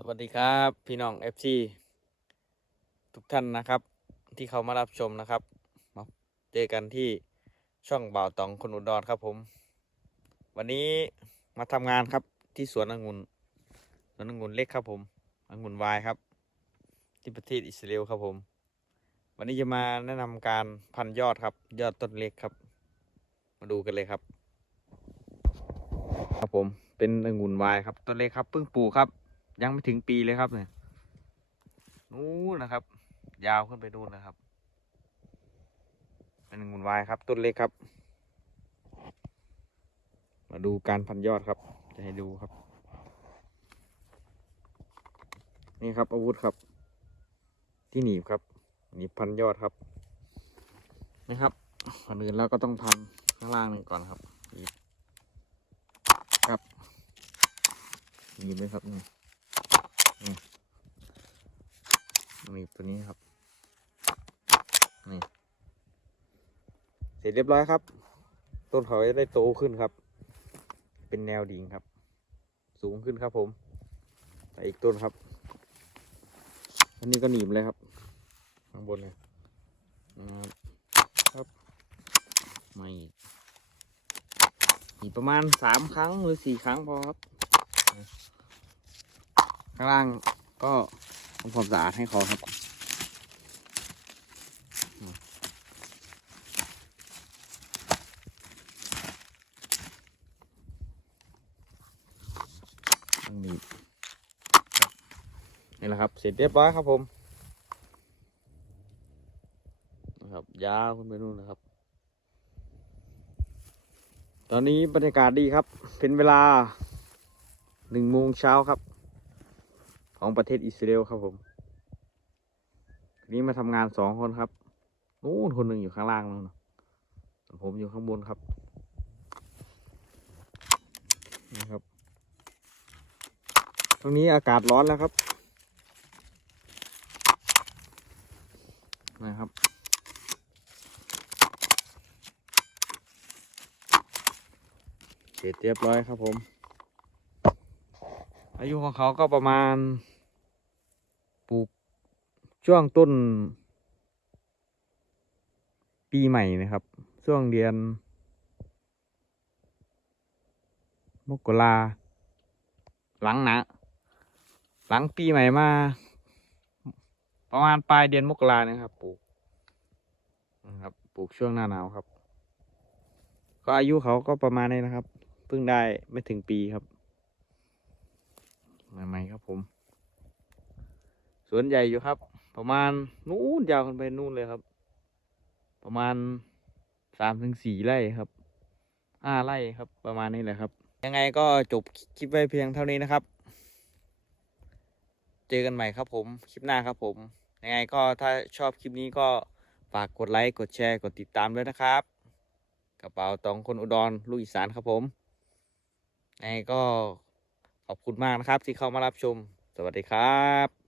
สวัสดีครับพี่น้อง FC ทุกท่านนะครับ ที่เขามารับชมนะครับมาเจอกันที่ช่องบ่าวตองคนอุดรครับผม วันนี้มาทำงานครับที่สวนองุ่นสวนองุ่นเล็กครับผมองุ่นวายครับ ที่ประเทศอิสราเอลครับผม วันนี้จะมาแนะนำการพันยอดครับ ยอดต้นเล็กครับ มาดูกันเลยครับ ครับผมเป็นองุ่นวายครับต้นเล็กครับเพิ่งปลูกครับ ยังไม่ถึงปีเลยครับเนี่ยนู้นนะครับ ยาวขึ้นไปนู่นนะครับ เป็นงุ่นวายครับต้นเล็กครับ มาดูการพันยอดครับ จะให้ดูครับ นี่ครับอาวุธครับ ที่หนีบครับหนีบพันยอดครับนะครับก่อนอื่นเราก็ต้องพันข้างล่างหนึ่งก่อนครับหนีบครับหนีบเลยครับนี่ นี่ตัวนี้ครับ นี่ เสร็จเรียบร้อยครับ ต้นเขาได้โตขึ้นครับ เป็นแนวดิ่งครับ สูงขึ้นครับผมแต่อีกต้นครับ อันนี้ก็หนีบเลยครับ ข้างบนเลยนะครับครับไม่หนีบประมาณสามครั้งหรือสี่ครั้งพอครับ ข้างล่างก็ ทำความสะอาดให้เขาครับต้องหนีบนี่แหละครับ เสร็จเรียบร้อยครับผมนะครับยาวขึ้นไปนู่นนะครับ ตอนนี้บรรยากาศดีครับ เป็นเวลาหนึ่งโมงเช้าครับ ของประเทศอิสราเอลครับผมทีนี้มาทำงานสองคนครับนู้นคนหนึ่งอยู่ข้างล่างนู้นนะผมอยู่ข้างบนครับนี่ครับ ตรงนี้อากาศร้อนแล้วครับนะครับเสร็จเรียบร้อยครับผม อายุของเขาก็ประมาณ ปลูกช่วงต้น ปีใหม่นะครับ ช่วงเดือน มกราหลังนะหลังปีใหม่มา ประมาณปลายเดือนมกราเนี่ยครับ ปลูกนะครับ ปลูกช่วงหน้าหนาวครับ ก็อายุเขาก็ประมาณนี้นะครับ เพิ่งได้ไม่ถึงปีครับ ใหม่ๆครับผมสวนใหญ่อยู่ครับ ประมาณนู้นยาวขึ้นไปนู่นเลยครับ ประมาณสามถึงสี่ไร่ครับห้าไร่ครับ ประมาณนี้แหละครับ ยังไงก็จบคลิปไว้เพียงเท่านี้นะครับ เจอกันใหม่ครับผมคลิปหน้าครับผม ยังไงก็ถ้าชอบคลิปนี้ก็ฝากกดไลค์กดแชร์กดติดตามด้วยนะครับกระเป๋าตองคนอุดรลูกอีสานครับผมยังไงก็ ขอบคุณมากนะครับที่เข้ามารับชม สวัสดีครับ